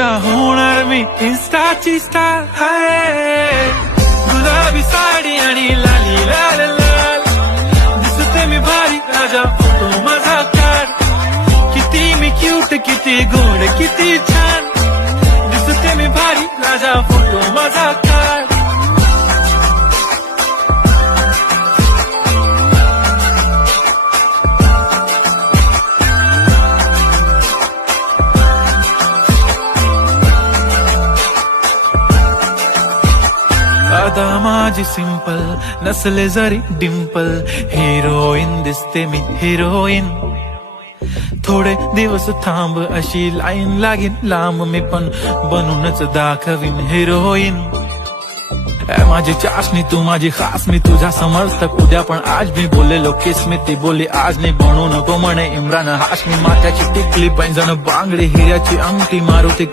होणार मी इन्स्टाची स्टार हाय, गुलाबी साडी आणि लाली लाल लाल दिसते मी भारी, राजा फोटो माझा काढ. किती मी क्यूट, किती गोड, किती छान दिसते मी भारी, राजा फोटो माझा काढ. आता माझी सिंपल नसले जरी डिंपल, हिरोईन दिसते मी हिरोईन. थोडे दिवस थांब अशी लाईन लागेल लांब, मी पण बनूनच दाखवीन हिरोईन. माझी चाशनी तू माझी खास, मी तुझ्या समर्थक उद्या पण आज मी बोललेलो किस मी, ती बोली आज नाही बनू नको म्हणे इम्रान हाशमी. माथ्याची टिकली पैंजण बांगडी, हिऱ्याची अंगठी मारुती